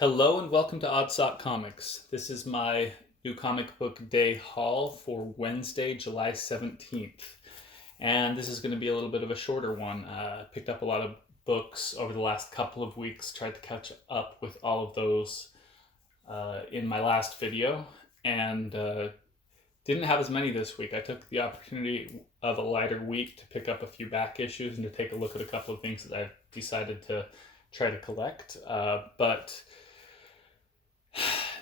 Hello and welcome to Odd Sock Comics. This is my new comic book day haul for Wednesday, July 17th. And this is going to be a little bit of a shorter one. I picked up a lot of books over the last couple of weeks, tried to catch up with all of those in my last video, and didn't have as many this week. I took the opportunity of a lighter week to pick up a few back issues and to take a look at a couple of things that I've decided to try to collect. But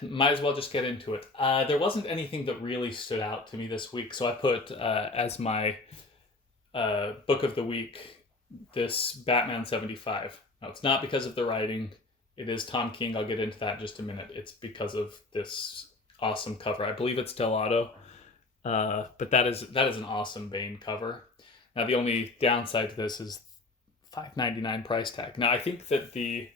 might as well just get into it. There wasn't anything that really stood out to me this week, so I put as my book of the week this Batman 75. Now, it's not because of the writing. It is Tom King. I'll get into that in just a minute. It's because of this awesome cover. I believe it's Del Auto, but that is an awesome Bane cover. Now, the only downside to this is $5.99 price tag. Now, I think that the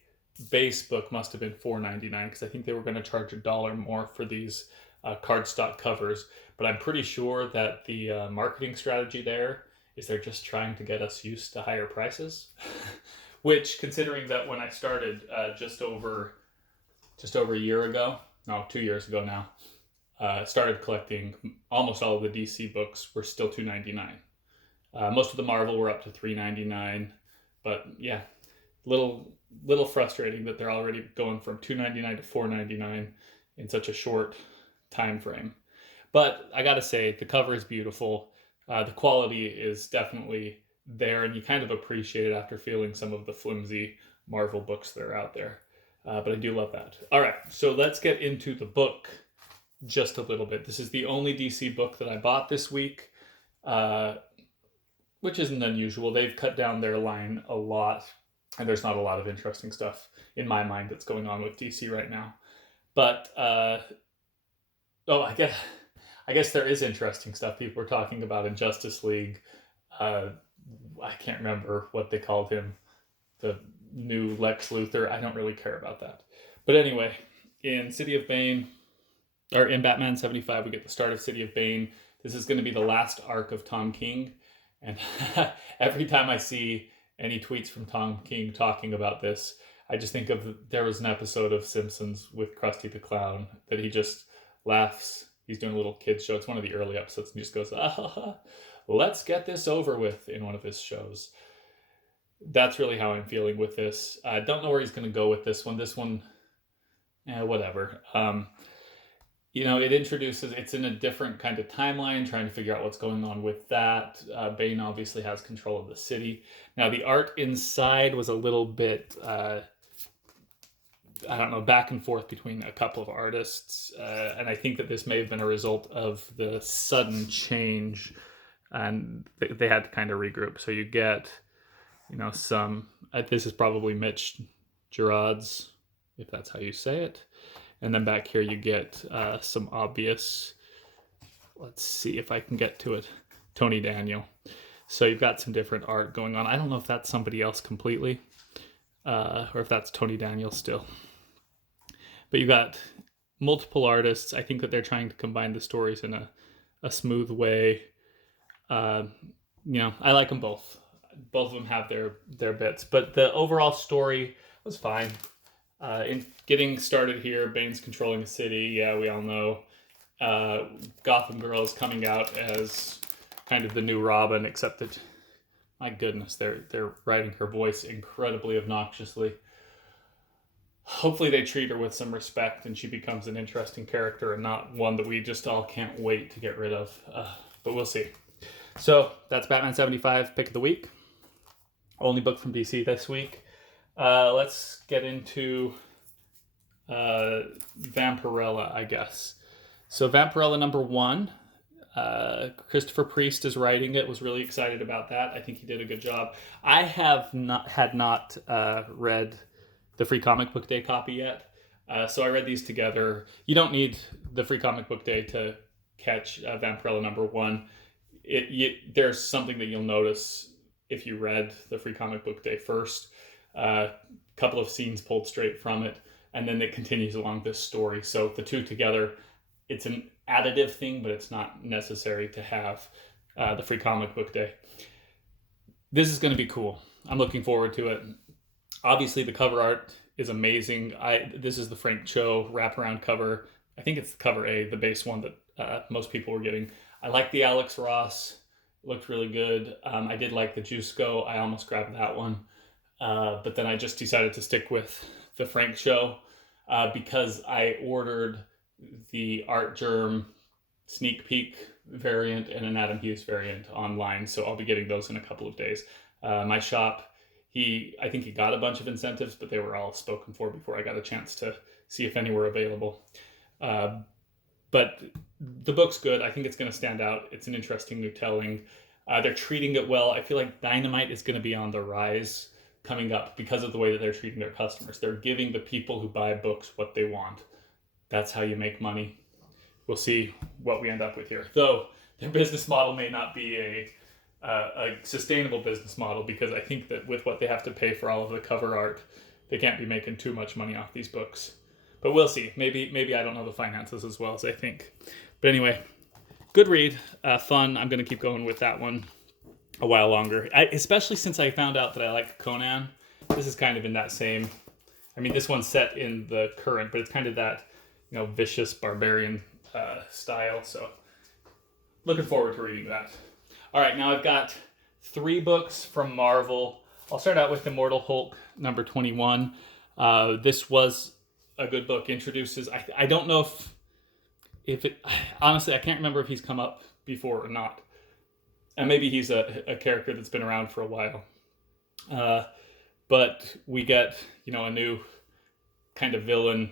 base book must have been $4.99 because I think they were going to charge $1 more for these cardstock covers. But I'm pretty sure that the marketing strategy there is they're just trying to get us used to higher prices. Which, considering that when I started just over a year ago, no, 2 years ago now, started collecting almost all of the DC books were still $2.99. Most of the Marvel were up to $3.99, but yeah, little frustrating that they're already going from $2.99 to $4.99 in such a short time frame. But I gotta say, the cover is beautiful. The quality is definitely there, and you kind of appreciate it after feeling some of the flimsy Marvel books that are out there. But I do love that. All right, so let's get into the book just a little bit. This is the only DC book that I bought this week, which isn't unusual. They've cut down their line a lot, and there's not a lot of interesting stuff in my mind that's going on with DC right now. But I guess there is interesting stuff. People were talking about in Justice League. I can't remember what they called him, the new Lex Luthor. I don't really care about that. But anyway, in City of Bane, or in Batman 75, we get the start of City of Bane. This is going to be the last arc of Tom King. And every time I see any tweets from Tom King talking about this, I just think of, there was an episode of Simpsons with Krusty the Clown that he just laughs. He's doing a little kids show. It's one of the early episodes, and he just goes, let's get this over with, in one of his shows. That's really how I'm feeling with this. I don't know where he's going to go with this one. This one, whatever. It introduces, it's in a different kind of timeline, trying to figure out what's going on with that. Bane obviously has control of the city. Now, the art inside was a little bit, back and forth between a couple of artists. And I think that this may have been a result of the sudden change, and they had to kind of regroup. So you get, some, this is probably Mitch Gerads, if that's how you say it. And then back here you get some obvious, let's see if I can get to it, Tony Daniel. So you've got some different art going on. I don't know if that's somebody else completely, or if that's Tony Daniel still. But you've got multiple artists. I think that they're trying to combine the stories in a smooth way. I like them both. Both of them have their bits. But the overall story was fine. In getting started here, Bane's controlling the city. Yeah, we all know. Gotham Girl is coming out as kind of the new Robin, except that, my goodness, they're writing her voice incredibly obnoxiously. Hopefully they treat her with some respect and she becomes an interesting character and not one that we just all can't wait to get rid of. But we'll see. So that's Batman 75, pick of the week. Only book from DC this week. Let's get into Vampirella, I guess. So Vampirella number 1. Christopher Priest is writing it. Was really excited about that. I think he did a good job. I had not read the Free Comic Book Day copy yet. So I read these together. You don't need the Free Comic Book Day to catch Vampirella number 1. There's something that you'll notice if you read the Free Comic Book Day first. Couple of scenes pulled straight from it, and then it continues along this story. So the two together, it's an additive thing, but it's not necessary to have the Free Comic Book Day. This is going to be cool. I'm looking forward to it. Obviously, the cover art is amazing. This is the Frank Cho wraparound cover. I think it's the cover A, the base one that most people were getting. I like the Alex Ross. It looked really good. I did like the Jusco. I almost grabbed that one. But then I just decided to stick with the Frank Cho because I ordered the Art Germ sneak peek variant and an Adam Hughes variant online. So I'll be getting those in a couple of days. My shop, I think he got a bunch of incentives, but they were all spoken for before I got a chance to see if any were available. But the book's good. I think it's going to stand out. It's an interesting new telling. They're treating it well. I feel like Dynamite is going to be on the rise coming up because of the way that they're treating their customers. They're giving the people who buy books what they want. That's how you make money. We'll see what we end up with here. Though their business model may not be a sustainable business model, because I think that with what they have to pay for all of the cover art, they can't be making too much money off these books. But we'll see. Maybe I don't know the finances as well as I think. But anyway, good read, fun. I'm going to keep going with that one a while longer, especially since I found out that I like Conan. This is kind of in that same, I mean, this one's set in the current, but it's kind of that, vicious barbarian style. So looking forward to reading that. All right, now I've got 3 books from Marvel. I'll start out with Immortal Hulk, number 21. This was a good book. Introduces, I don't know if it, honestly, I can't remember if he's come up before or not. And maybe he's a character that's been around for a while. But we get, a new kind of villain,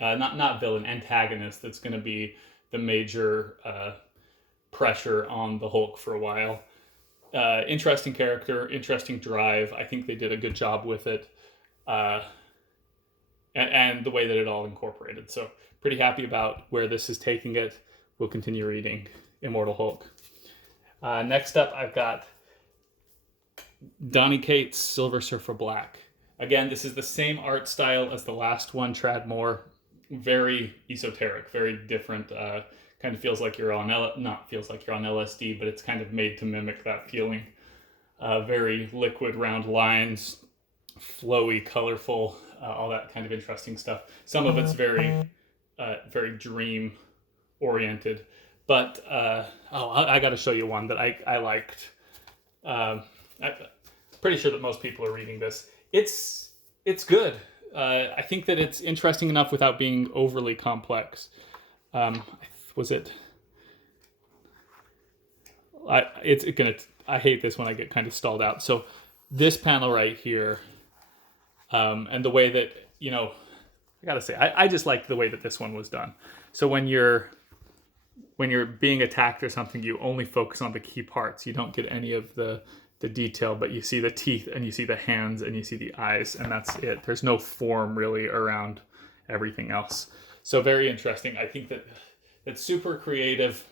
not villain, antagonist that's going to be the major pressure on the Hulk for a while. Interesting character, interesting drive. I think they did a good job with it. And the way that it all incorporated. So pretty happy about where this is taking it. We'll continue reading Immortal Hulk. Next up, I've got Donny Cates' Silver Surfer Black. Again, this is the same art style as the last one, Trad Moore. Very esoteric, very different. Kind of feels like you're on, not feels like you're on LSD, but it's kind of made to mimic that feeling. Very liquid, round lines, flowy, colorful, all that kind of interesting stuff. Some of it's very dream oriented. But, I got to show you one that I liked. I'm pretty sure that most people are reading this. It's good. I think that it's interesting enough without being overly complex. I hate this when I get kind of stalled out. So this panel right here, and the way that, I got to say, I just like the way that this one was done. So when you're being attacked or something, you only focus on the key parts. You don't get any of the detail, but you see the teeth and you see the hands and you see the eyes, and that's it. There's no form really around everything else. So very interesting. I think that it's super creative.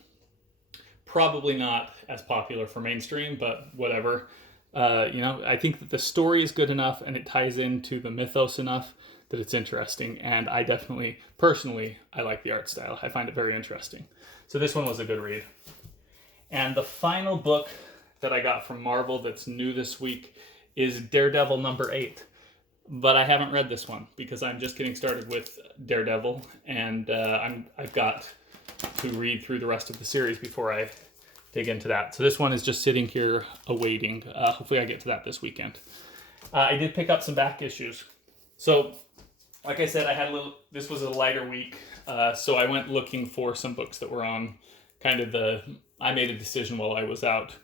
Probably not as popular for mainstream, but whatever. I think that the story is good enough and it ties into the mythos enough that it's interesting. And I definitely, personally, I like the art style. I find it very interesting. So this one was a good read. And the final book that I got from Marvel that's new this week is Daredevil number 8. But I haven't read this one because I'm just getting started with Daredevil, and I've got to read through the rest of the series before I dig into that. So this one is just sitting here awaiting. Hopefully I get to that this weekend. I did pick up some back issues. So, like I said, this was a lighter week, so I went looking for some books that were on kind of I made a decision while I was out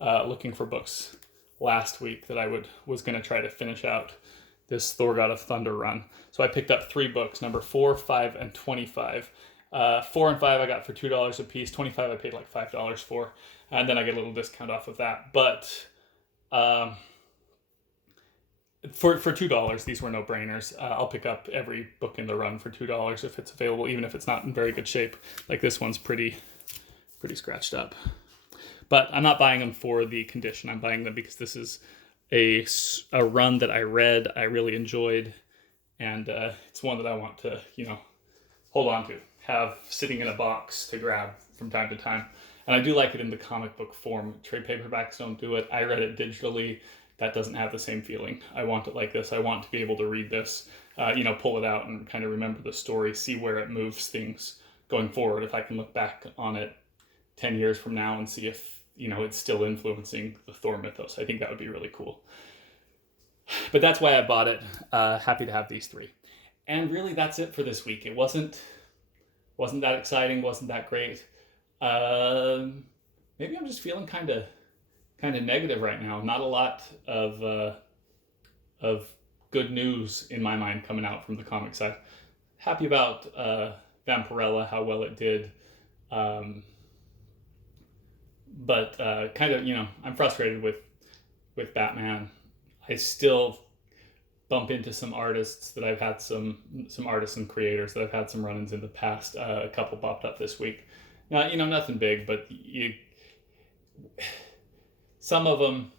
looking for books last week that I was going to try to finish out this Thor God of Thunder run. So I picked up 3 books, number 4, 5, and 25. 4 and 5 I got for $2 a piece. 25 I paid like $5 for, and then I get a little discount off of that. But for $2, these were no-brainers. I'll pick up every book in the run for $2 if it's available, even if it's not in very good shape. Like this one's pretty scratched up. But I'm not buying them for the condition. I'm buying them because this is a run that I read, I really enjoyed, and it's one that I want to, hold on to, have sitting in a box to grab from time to time. And I do like it in the comic book form. Trade paperbacks don't do it. I read it digitally. that doesn't have the same feeling. I want it like this. I want to be able to read this, pull it out and kind of remember the story, see where it moves things going forward. If I can look back on it 10 years from now and see if, it's still influencing the Thor mythos. I think that would be really cool. But that's why I bought it. Happy to have these 3. And really, that's it for this week. It wasn't that exciting, wasn't that great. Maybe I'm just feeling kind of negative right now. Not a lot of good news in my mind coming out from the comic side. Happy about Vampirella, how well it did. But kind of, I'm frustrated with Batman. I still bump into some artists that I've had some artists and creators that I've had some run-ins in the past. A couple popped up this week. Now, nothing big, but some of them,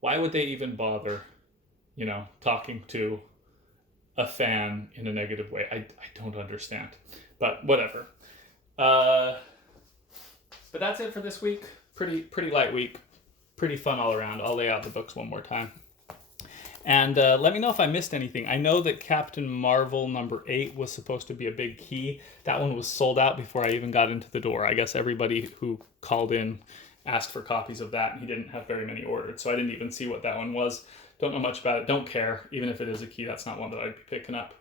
why would they even bother, talking to a fan in a negative way? I don't understand, but whatever. But that's it for this week. Pretty light week. Pretty fun all around. I'll lay out the books one more time. And let me know if I missed anything. I know that Captain Marvel #8 was supposed to be a big key. That one was sold out before I even got into the door. I guess everybody who called in asked for copies of that, and he didn't have very many ordered. So I didn't even see what that one was. Don't know much about it. Don't care. Even if it is a key, that's not one that I'd be picking up.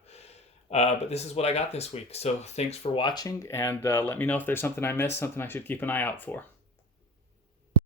But this is what I got this week. So thanks for watching, and let me know if there's something I missed, something I should keep an eye out for.